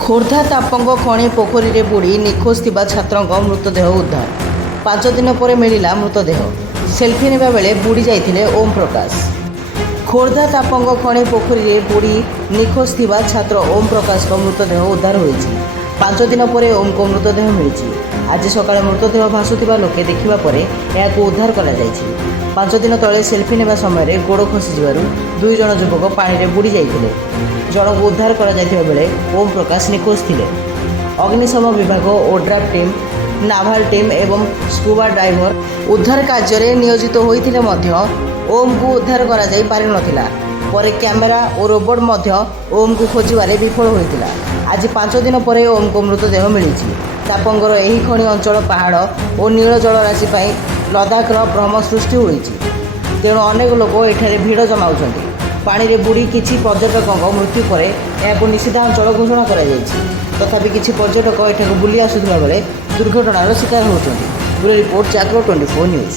ଖୋର୍ଦ୍ଧା ତାପଙ୍ଗ ଖଣି ପୋଖରୀରେ ବୁଡ଼ି ନିଖୋଜ ଥିବା ଛାତ୍ରଙ୍କ ମୃତଦେହ ଉଦ୍ଧାର। 5 ଦିନ ପରେ ମିଳିଲା ମୃତଦେହ। ସେଲ୍ଫି ନେବା ବେଳେ ବୁଡ଼ି ଯାଇଥିଲେ ଓମ୍ ପ୍ରକାଶ। ଖୋର୍ଦ୍ଧା ତାପଙ୍ଗ ଖଣି ପୋଖରୀରେ ବୁଡ଼ି ନିଖୋଜ ଥିବା ଛାତ୍ର ଓମ୍ ପ୍ରକାଶଙ୍କ ମୃତଦେହ ଉଦ୍ଧାର ହୋଇଛି। 5 ଦିନ ପରେ ଓମ୍ଙ୍କ ମୃତଦେହ ମିଳିଛି। ଆଜି ସକାଳେ ମୃତଦେହ ଭାସୁଥିବା ଲୋକେ ଦେଖିବା ପରେ ଏହାକୁ ଉଦ୍ଧାର କରାଯାଇଛି। 5 ଦିନ ତଳେ ସେଲ୍ଫି ନେବା ସମୟରେ ଗୋଡ଼ ଖସିଯିବାରୁ 2 ଜଣ ଯୁବକ ପାଣିରେ ବୁଡ଼ି ଯାଇଥିଲେ। ଜଣକୁ ଉଦ୍ଧାର କରାଯାଇଥିବା ବେଳେ ଓମ୍ ପ୍ରକାଶ ନିଖୋଜ ଥିଲେ। ଅଗ୍ନିଶମ ବିଭାଗ, ଓଡ୍ରାଫ୍ ଟିମ୍, ନାଭାଲ ଟିମ୍ ଏବଂ ସ୍କୁବା ଡାଇଭର ଉଦ୍ଧାର କାର୍ଯ୍ୟରେ ନିୟୋଜିତ ହୋଇଥିଲେ ମଧ୍ୟ ଓମ୍ଙ୍କୁ ଉଦ୍ଧାର କରାଯାଇ ପାରିନଥିଲା। ପରେ କ୍ୟାମେରା ଓ ରୋବୋଟ ମଧ୍ୟ ଓମ୍ଙ୍କୁ ଖୋଜିବାରେ ବିଫଳ ହୋଇଥିଲା। ଆଜି 5 ଦିନ ପରେ ଓମ୍ଙ୍କ ମୃତଦେହ ମିଳିଛି। ତାପଙ୍ଗର ଏହି ଖଣି ଅଞ୍ଚଳ ପାହାଡ଼ ଓ ନୀଳ ଜଳରାଶି ପାଇଁ ଲଦାଖର ଭ୍ରମ ସୃଷ୍ଟି ହୋଇଛି। ତେଣୁ ଅନେକ ଲୋକ ଏଠାରେ ଭିଡ଼ ଜମାଉଛନ୍ତି। ପାଣିରେ ବୁଡ଼ି କିଛି ପର୍ଯ୍ୟଟକଙ୍କ ମୃତ୍ୟୁ ପରେ ଏହାକୁ ନିଷିଦ୍ଧାଞ୍ଚଳ ଘୋଷଣା କରାଯାଇଛି। ତଥାପି କିଛି ପର୍ଯ୍ୟଟକ ଏଠାକୁ ବୁଲି ଆସୁଥିବା ବେଳେ ଦୁର୍ଘଟଣାର ଶିକାର ହେଉଛନ୍ତି। ବ୍ୟୁରୋ ରିପୋର୍ଟ, ଜାଗର 24 ନ୍ୟୁଜ୍।